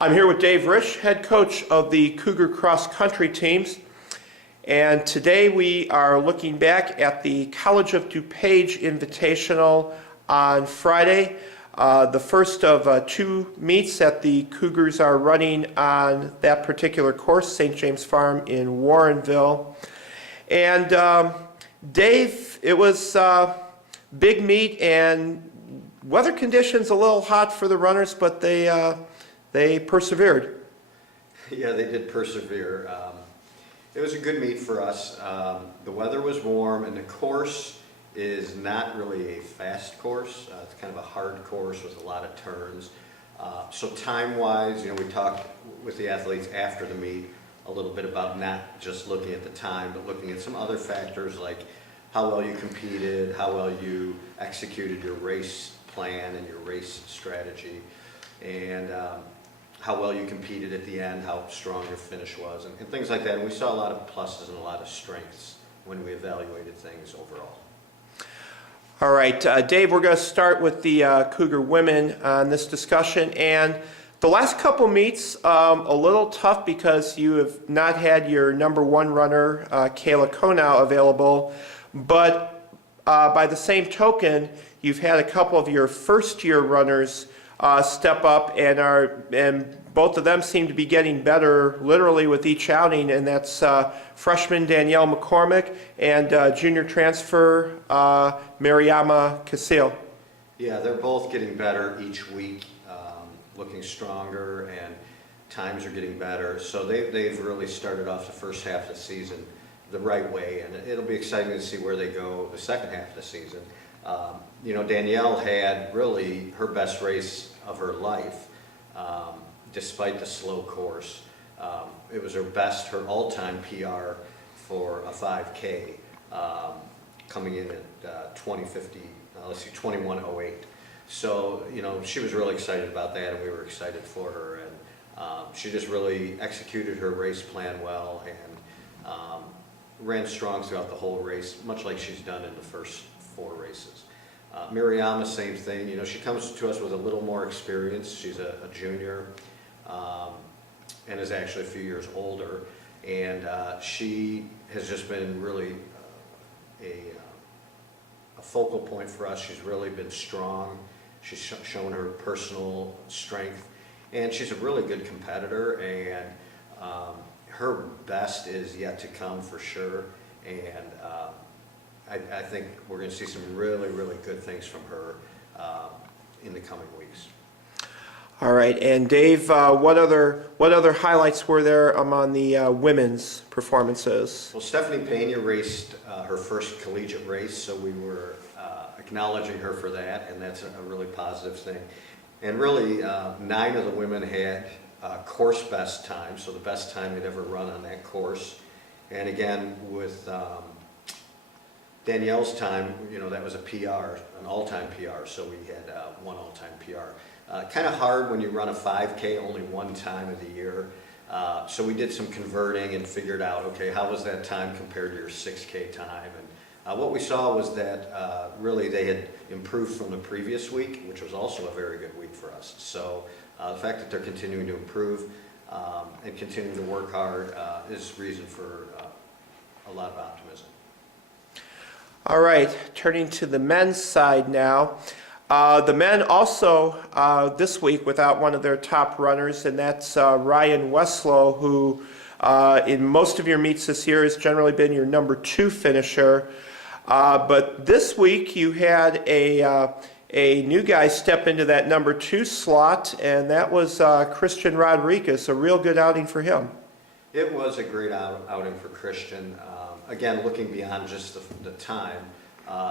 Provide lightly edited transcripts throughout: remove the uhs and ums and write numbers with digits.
I'm here with Dave Risch, head coach of the Cougar cross country teams. And today we are looking back at the College of DuPage Invitational on Friday. The first of two meets that the Cougars are running on that particular course, St. James Farm in Warrenville. And Dave, it was big meet and weather conditions a little hot for the runners, but they persevered. Yeah, they did persevere. It was a good meet for us. The weather was warm, and the course is not really a fast course. It's kind of a hard course with a lot of turns. So time-wise, we talked with the athletes after the meet a little bit about not just looking at the time, but looking at some other factors like how well you competed, how well you executed your race plan and your race strategy, and how well you competed at the end, how strong your finish was, and things like that. And we saw a lot of pluses and a lot of strengths when we evaluated things overall. All right, Dave, we're going to start with the Cougar women on this discussion. And the last couple meets, a little tough because you have not had your number one runner, Kayla Konau, available. But by the same token, you've had a couple of your first-year runners step up, and both of them seem to be getting better literally with each outing, and that's freshman Danielle McCormick and junior transfer Mariama Casil. Yeah, they're both getting better each week, looking stronger, and times are getting better. So they've really started off the first half of the season the right way, and it'll be exciting to see where they go the second half of the season. Danielle had really her best race of her life, despite the slow course. It was her all-time PR for a 5K, coming in at 21:08. So, she was really excited about that, and we were excited for her. And she just really executed her race plan well and ran strong throughout the whole race, much like she's done in the first 4 races. Mariama, same thing. She comes to us with a little more experience. She's a junior and is actually a few years older. And she has just been really a focal point for us. She's really been strong. She's shown her personal strength. And she's a really good competitor. And her best is yet to come for sure. And I think we're going to see some really, really good things from her in the coming weeks. All right, and Dave, what other highlights were there among the women's performances? Well, Stephanie Pena raced her first collegiate race, so we were acknowledging her for that, and that's a really positive thing. And really, 9 of the women had course best time, so the best time they'd ever run on that course. And again, with Danielle's time, that was a PR, an all-time PR, so we had one all-time PR. Kind of hard when you run a 5K only one time of the year. So we did some converting and figured out, okay, how was that time compared to your 6K time? And what we saw was that really they had improved from the previous week, which was also a very good week for us. So the fact that they're continuing to improve and continuing to work hard is reason for a lot of optimism. All right, turning to the men's side now. The men also this week without one of their top runners, and that's Ryan Westlow, who in most of your meets this year has generally been your number 2 finisher. But this week you had a new guy step into that number 2 slot, and that was Christian Rodriguez, a real good outing for him. It was a great outing for Christian. Again, looking beyond just the time,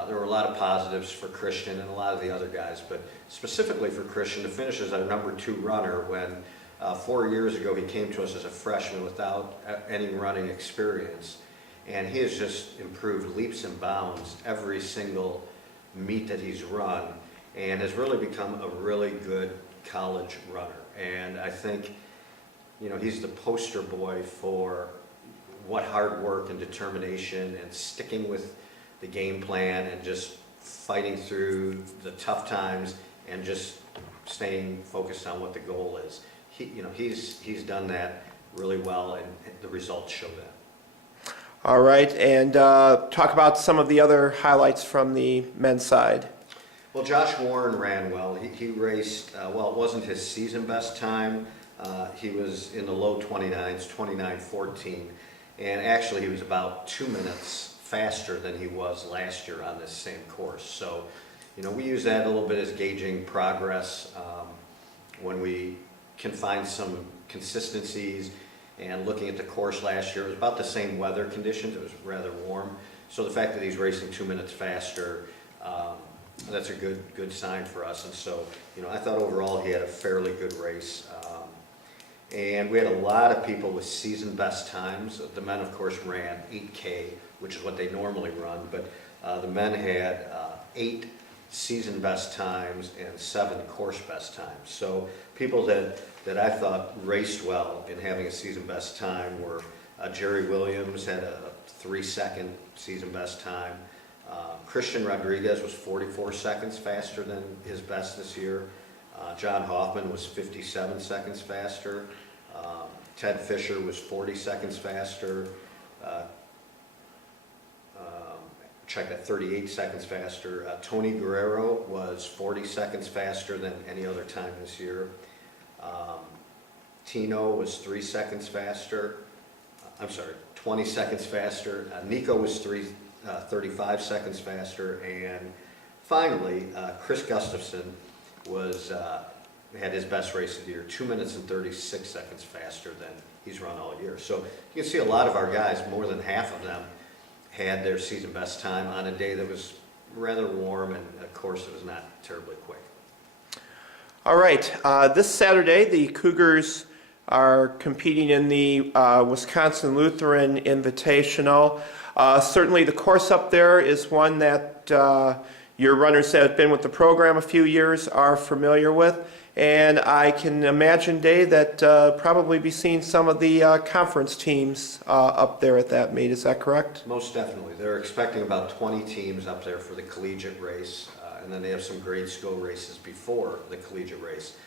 there were a lot of positives for Christian and a lot of the other guys, but specifically for Christian to finish as our number 2 runner when 4 years ago he came to us as a freshman without any running experience, and he has just improved leaps and bounds every single meet that he's run and has really become a really good college runner. And I think he's the poster boy for what hard work and determination and sticking with the game plan and just fighting through the tough times and just staying focused on what the goal is. he's done that really well, and the results show that. All right, and talk about some of the other highlights from the men's side. Well, Josh Warren ran well. He raced, well, it wasn't his season best time. He was in the low 29s, 29:14, and actually he was about 2 minutes faster than he was last year on this same course. So, we use that a little bit as gauging progress when we can find some consistencies. And looking at the course last year, it was about the same weather conditions. It was rather warm. So the fact that he's racing 2 minutes faster, that's a good sign for us. And so, I thought overall he had a fairly good race. And we had a lot of people with season best times. The men, of course, ran 8K, which is what they normally run. But the men had 8 season best times and 7 course best times. So people that I thought raced well in having a season best time were Jerry Williams had a 3-second season best time. Christian Rodriguez was 44 seconds faster than his best this year. John Hoffman was 57 seconds faster. Ted Fisher was 40 seconds faster. Check that, 38 seconds faster. Tony Guerrero was 40 seconds faster than any other time this year. Tino was 3 seconds faster. 20 seconds faster. Nico was 35 seconds faster. And finally, Chris Gustafson had his best race of the year, 2 minutes and 36 seconds faster than he's run all year. So you can see a lot of our guys, more than half of them, had their season best time on a day that was rather warm, and of course it was not terribly quick. All right, this Saturday the Cougars are competing in the Wisconsin Lutheran Invitational. Certainly the course up there is one that your runners that have been with the program a few years are familiar with. And I can imagine, Dave, that probably be seeing some of the conference teams up there at that meet. Is that correct? Most definitely. They're expecting about 20 teams up there for the collegiate race, and then they have some grade school races before the collegiate race.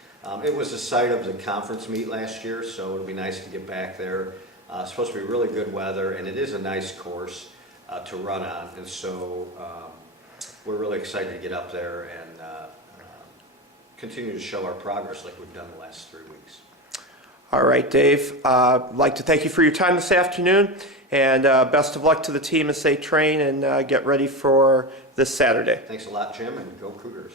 It was the site of the conference meet last year, so it'll be nice to get back there. It's supposed to be really good weather, and it is a nice course to run on, and so we're really excited to get up there and continue to show our progress like we've done the last 3 weeks. All right, Dave. I'd like to thank you for your time this afternoon, and best of luck to the team as they train and get ready for this Saturday. Thanks a lot, Jim, and go Cougars.